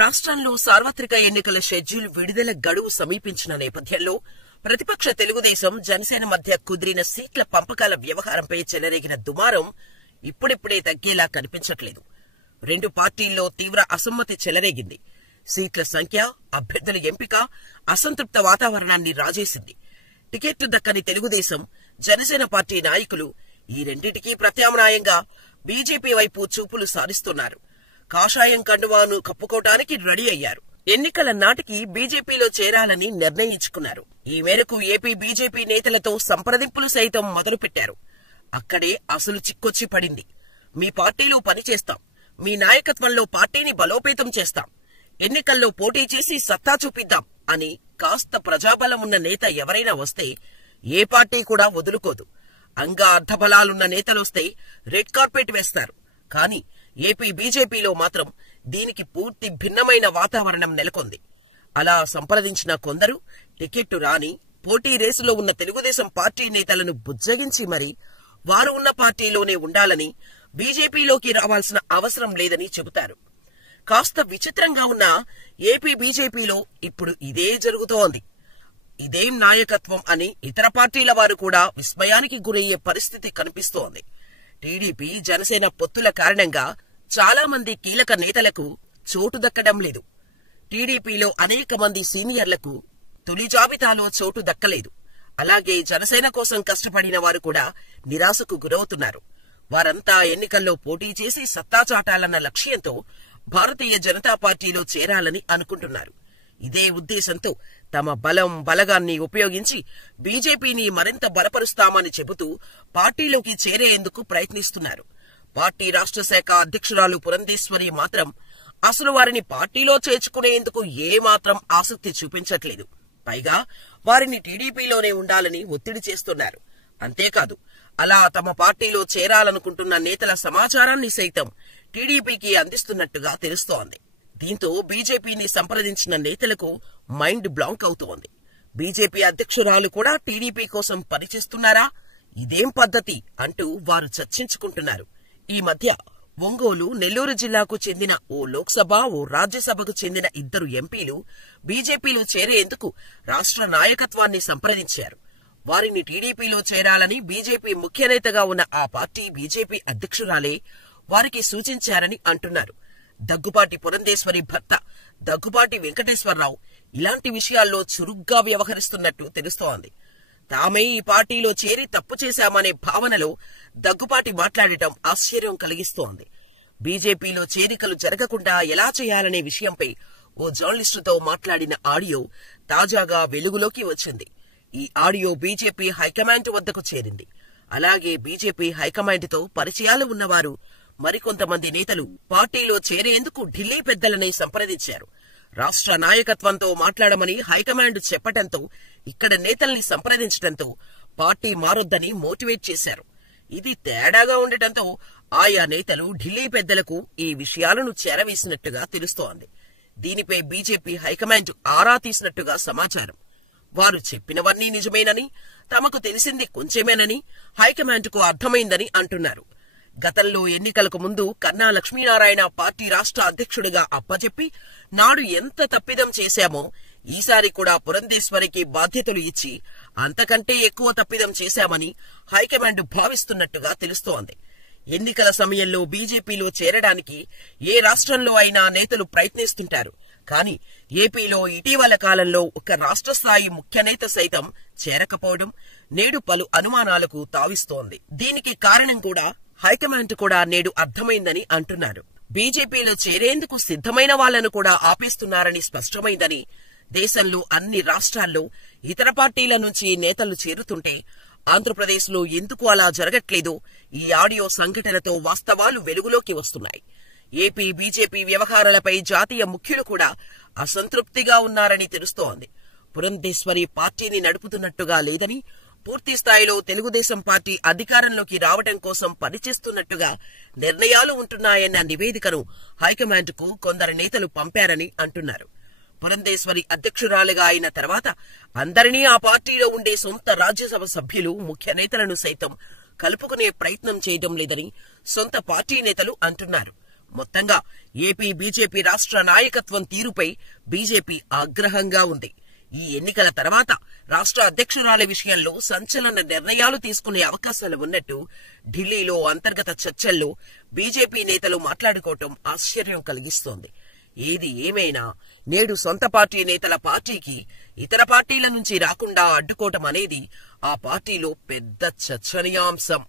రాష్ట్రంలో సార్వత్రిక ఎన్నికల షెడ్యూల్ విడుదల గడువు సమీపించిన నేపథ్యంలో ప్రతిపక్ష తెలుగుదేశం జనసేన మధ్య కుదిరిన సీట్ల పంపకాల వ్యవహారంపై చెలరేగిన దుమారం ఇప్పుడిప్పుడే తగ్గేలా కనిపించట్లేదు. రెండు పార్టీల్లో తీవ్ర అసమ్మతి చెలరేగింది. సీట్ల సంఖ్య, అభ్యర్థుల ఎంపిక అసంతృప్త వాతావరణాన్ని రాజేసింది. టికెట్ దక్కని తెలుగుదేశం, జనసేన పార్టీ నాయకులు ఈ రెండింటికీ ప్రత్యామ్నాయంగా బీజేపీ వైపు చూపులు సారిస్తున్నారు. కాషాయం కండువాను కప్పుకోవటానికి రెడీ అయ్యారు. ఎన్నికల నాటికి బీజేపీలో చేరాలని నిర్ణయించుకున్నారు. ఈ మేరకు ఏపీ బీజేపీ నేతలతో సంప్రదింపులు సైతం మొదలుపెట్టారు. అక్కడే అసలు చిక్కొచ్చి పడింది. మీ పార్టీలో పనిచేస్తాం, మీ నాయకత్వంలో పార్టీని బలోపేతం చేస్తాం, ఎన్నికల్లో పోటీ చేసి సత్తా చూపిద్దాం అని కాస్త ప్రజాబలం ఉన్న నేత ఎవరైనా వస్తే ఏ పార్టీ కూడా వదులుకోదు. అంగా అర్ధబలాలున్న నేతలొస్తే రెడ్ కార్పెట్ వేస్తారు. కానీ ఏపీ బీజేపీలో మాత్రం దీనికి పూర్తి భిన్నమైన వాతావరణం నెలకొంది. అలా సంప్రదించిన కొందరు టికెట్టు రాని పోటీ రేసులో ఉన్న తెలుగుదేశం పార్టీ నేతలను బుజ్జగించి మరీ వారు ఉన్న పార్టీలోనే ఉండాలని, బీజేపీలోకి రావాల్సిన అవసరం లేదని చెబుతారు. కాస్త విచిత్రంగా ఉన్న ఏపీ బీజేపీలో ఇప్పుడు ఇదే జరుగుతోంది. ఇదేం నాయకత్వం అని ఇతర పార్టీల వారు కూడా విస్మయానికి గురయ్యే పరిస్థితి కనిపిస్తోంది. టీడీపీ, జనసేన పొత్తుల కారణంగా చాలా మంది కీలక నేతలకు చోటు దక్కడం లేదు. టీడీపీలో అనేక మంది సీనియర్లకు తొలి జాబితాలో చోటు దక్కలేదు. అలాగే జనసేన కోసం కష్టపడిన వారు కూడా నిరాశకు గురవుతున్నారు. వారంతా ఎన్నికల్లో పోటీ చేసి సత్తా చాటాలన్న లక్ష్యంతో భారతీయ జనతా పార్టీలో చేరాలని అనుకుంటున్నారు. ఇదే ఉద్దేశంతో తమ బలగాన్ని ఉపయోగించి బీజేపీని మరింత బలపరుస్తామని చెబుతూ పార్టీలోకి చేరేందుకు ప్రయత్నిస్తున్నారు. పార్టీ రాష్ట్ర శాఖ అధ్యక్షురాలు పురంధేశ్వరి మాత్రం అసలు వారిని పార్టీలో చేర్చుకునేందుకు ఏమాత్రం ఆసక్తి చూపించట్లేదు. పైగా వారిని టీడీపీలోనే ఉండాలని ఒత్తిడి చేస్తున్నారు. అంతేకాదు, అలా తమ పార్టీలో చేరాలనుకుంటున్న నేతల సమాచారాన్ని సైతం టీడీపీకి అందిస్తున్నట్టుగా తెలుస్తోంది. దీంతో బీజేపీని సంప్రదించిన నేతలకు మైండ్ బ్లాంక్ అవుతోంది. బీజేపీ అధ్యక్షురాలు కూడా టీడీపీ కోసం పనిచేస్తున్నారా? ఇదేం పద్ధతి అంటూ వారు చర్చించుకుంటున్నారు. ఈ మధ్య ఒంగోలు, నెల్లూరు జిల్లాకు చెందిన ఓ లోక్సభ, ఓ రాజ్యసభకు చెందిన ఇద్దరు ఎంపీలు బీజేపీలో చేరేందుకు రాష్ట్ర నాయకత్వాన్ని సంప్రదించారు. వారిని టీడీపీలో చేరాలని బీజేపీ ముఖ్యనేతగా ఉన్న ఆ పార్టీ బీజేపీ అధ్యక్షురాలే వారికి సూచించారని అంటున్నారు. దగ్గుపాటి పురంధేశ్వరి భర్త దగ్గుపాటి వెంకటేశ్వరరావు ఇలాంటి విషయాల్లో చురుగ్గా వ్యవహరిస్తున్నట్టు తెలుస్తోంది. తామే ఈ పార్టీలో చేరి తప్పు చేశామనే భావనలో దగ్గుపాటి మాట్లాడటం ఆశ్చర్యం కలిగిస్తోంది. బీజేపీలో చేరికలు జరగకుండా ఎలా చేయాలనే విషయంపై ఓ జర్నలిస్టుతో మాట్లాడిన ఆడియో తాజాగా వెలుగులోకి వచ్చింది. ఈ ఆడియో బీజేపీ హైకమాండ్ వద్దకు చేరింది. అలాగే బీజేపీ హైకమాండ్తో పరిచయాలు ఉన్నవారు మరికొంతమంది నేతలు పార్టీలో చేరేందుకు ఢిల్లీ పెద్దలనే సంప్రదించారు. రాష్ట్ర నాయకత్వంతో మాట్లాడమని హైకమాండ్ చెప్పడంతో ఇక్కడ నేతల్ని సంప్రదించడంతో పార్టీ మారొద్దని మోటివేట్ చేశారు. ఇది తేడాగా ఉండటంతో ఆయా నేతలు ఢిల్లీ పెద్దలకు ఈ విషయాలను చేరవేసినట్టుగా తెలుస్తోంది. దీనిపై బీజేపీ హైకమాండ్ ఆరా తీసినట్టుగా సమాచారం. వారు చెప్పినవన్నీ నిజమేనని, తమకు తెలిసింది కొంచెమేనని హైకమాండ్కు అర్థమైందని అంటున్నారు. గతంలో ఎన్నికలకు ముందు కన్నా లక్ష్మీనారాయణ పార్టీ రాష్ట్ర అధ్యక్షుడిగా అప్పచెప్పి నాడు ఎంత తప్పిదం చేశామో ఈసారి కూడా పురంధేశ్వరికి బాధ్యతలు ఇచ్చి అంతకంటే ఎక్కువ తప్పిదం చేశామని హైకమాండ్ భావిస్తున్నట్టుగా తెలుస్తోంది. ఎన్నికల సమయంలో బీజేపీలో చేరడానికి ఏ రాష్ట్రంలో అయినా నేతలు ప్రయత్నిస్తుంటారు. కానీ ఏపీలో ఇటీవల కాలంలో ఒక రాష్ట్ర స్థాయి ముఖ్యనేత సైతం చేరకపోవడం నేడు పలు అనుమానాలకు తావిస్తోంది. దీనికి కారణం కూడా హైకమాండ్ కూడా నేడు అర్థమైందని అంటున్నారు. బీజేపీలో చేరేందుకు సిద్ధమైన వాళ్లను కూడా ఆపేస్తున్నారని స్పష్టమైందని, దేశంలో అన్ని రాష్ట్రాల్లో ఇతర పార్టీల నుంచి నేతలు చేరుతుంటే ఆంధ్రప్రదేశ్లో ఎందుకు అలా జరగట్లేదో ఈ ఆడియో సంఘటనతో వాస్తవాలు వెలుగులోకి వస్తున్నాయి. ఏపీ బీజేపీ వ్యవహారాలపై జాతీయ ముఖ్యులు కూడా అసంతృప్తిగా ఉన్నారని తెలుస్తోంది. పురంధేశ్వరి పార్టీని నడుపుతున్నట్టుగా లేదని, పూర్తి స్థాయిలో తెలుగుదేశం పార్టీ అధికారంలోకి రావడం కోసం పనిచేస్తున్నట్టుగా నిర్ణయాలు ఉంటున్నాయన్న నివేదికను హైకమాండ్కు కొందరు నేతలు పంపారని అంటున్నారు. పురంధేశ్వరి అధ్యక్షురాలిగా అయిన తర్వాత అందరినీ ఆ పార్టీలో ఉండే సొంత రాజ్యసభ సభ్యులు, ముఖ్య నేతలను సైతం కలుపుకునే ప్రయత్నం చేయడం లేదని సొంత పార్టీ నేతలు అంటున్నారు. మొత్తంగా ఏపీ బీజేపీ రాష్ట్ర నాయకత్వం తీరుపై బీజేపీ ఆగ్రహంగా ఉంది. ఈ ఎన్నికల తర్వాత రాష్ట్ర అధ్యక్షురాలి విషయంలో సంచలన నిర్ణయాలు తీసుకునే అవకాశాలు ఉన్నట్టు ఢిల్లీలో అంతర్గత చర్చల్లో బీజేపీ నేతలు మాట్లాడుకోవటం ఆశ్చర్యం కలిగిస్తోంది. ఏది ఏమైనా నేడు సొంత పార్టీ నేతల పార్టీకి ఇతర పార్టీల నుంచి రాకుండా అడ్డుకోవటం అనేది ఆ పార్టీలో పెద్ద చర్చనీయాంశం.